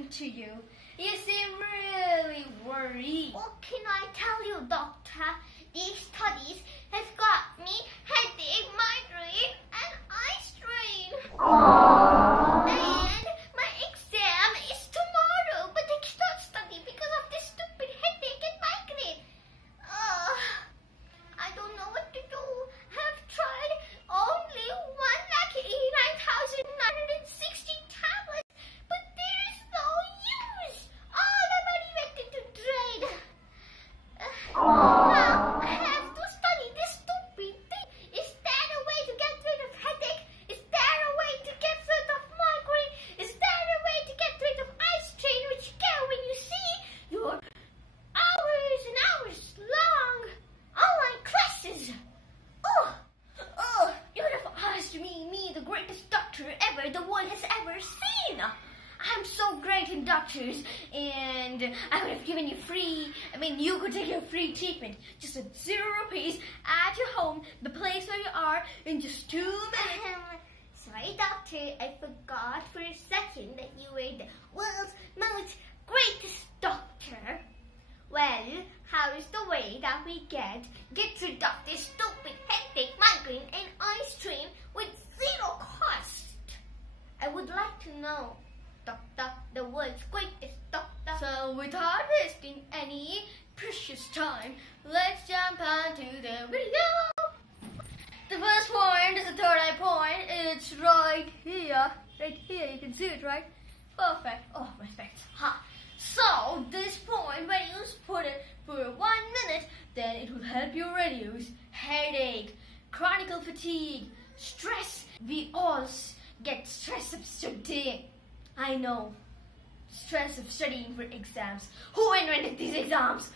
happened to you? You seem really worried. What can I tell you, doctor? These studies have got me headache, migraine, and eye strain. And my exam is tomorrow, but I cannot study because of this stupid headache and migraine. I don't know what to do. I've tried only 1,89,960 tablets, but there is no use. All the money went into drain. Now I have to study this stupid thing. Is there a way to get rid of headache? Is there a way to get rid of migraine? Is there a way to get rid of eye strain, which you get when you see your hours and hours long online classes? You would have asked me, the greatest doctor ever the world has ever seen. I'm so great in doctors, and I would have given you you could take your free treatment just at 0 rupees at your home, the place where you are, in just 2 minutes. Sorry, doctor, I forgot for a second that you were the world's most greatest doctor. Well, how is the way that we get rid of this stupid headache, migraine, and eye strain with 0 cost? I would like to know, doctor, the world's greatest doctor. So without wasting any precious time, let's jump onto the video. The first point is the third eye point. It's right here. Right here, you can see it, right? Perfect. Oh, my specs. Ha. So, this point, when you put it for 1 minute, then it will help you reduce headache, chronic fatigue, stress. We all get stress of studying. I know. Stress of studying for exams. Who invented these exams?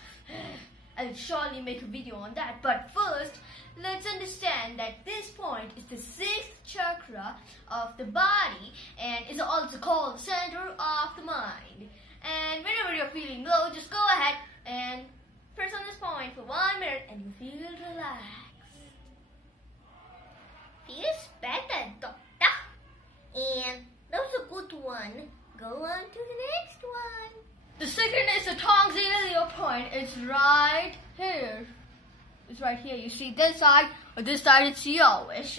I'll surely make a video on that. But first, let's understand that this point is the 6th chakra of the body and is also called center of the mind. And whenever you're feeling low, just go ahead and press on this point for 1 minute and you feel relaxed. Feels better, doctor. And that was a good one. Go on to the next one. The second is the Tong Laio point. It's right here. It's right here. You see this side, or this side it's yellowish.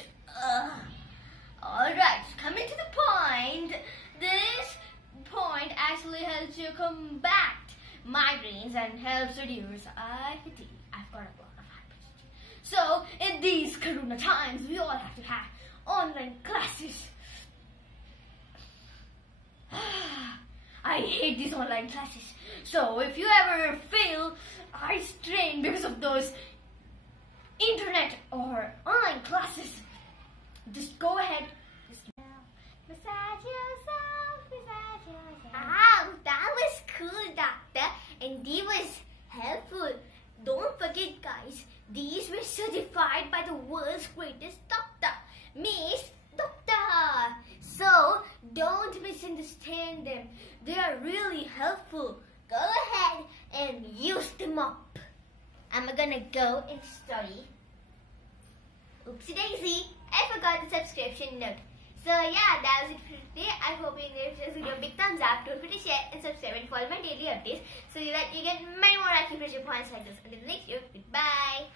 Alright, coming to the point. This point actually helps you combat migraines and helps reduce eye fatigue. I've got a lot of eye fatigue. So, in these corona times, we all have to have online classes. I hate these online classes. So, if you ever feel eye strain because of those internet or online classes, just go ahead. Massage yourself, massage yourself. Wow, that was cool, doctor. And these was helpful. Don't forget, guys, these were certified by the world's greatest doctor, Miss Doctor. So, don't misunderstand them. They are really helpful. Go ahead and use them up. I'm gonna go and study. Oopsie daisy, I forgot the subscription note. So yeah, that was it for today. I hope you gave this video a big thumbs up. Don't forget to share and subscribe and follow my daily updates so that you get many more acupressure points like this. Until next video, goodbye.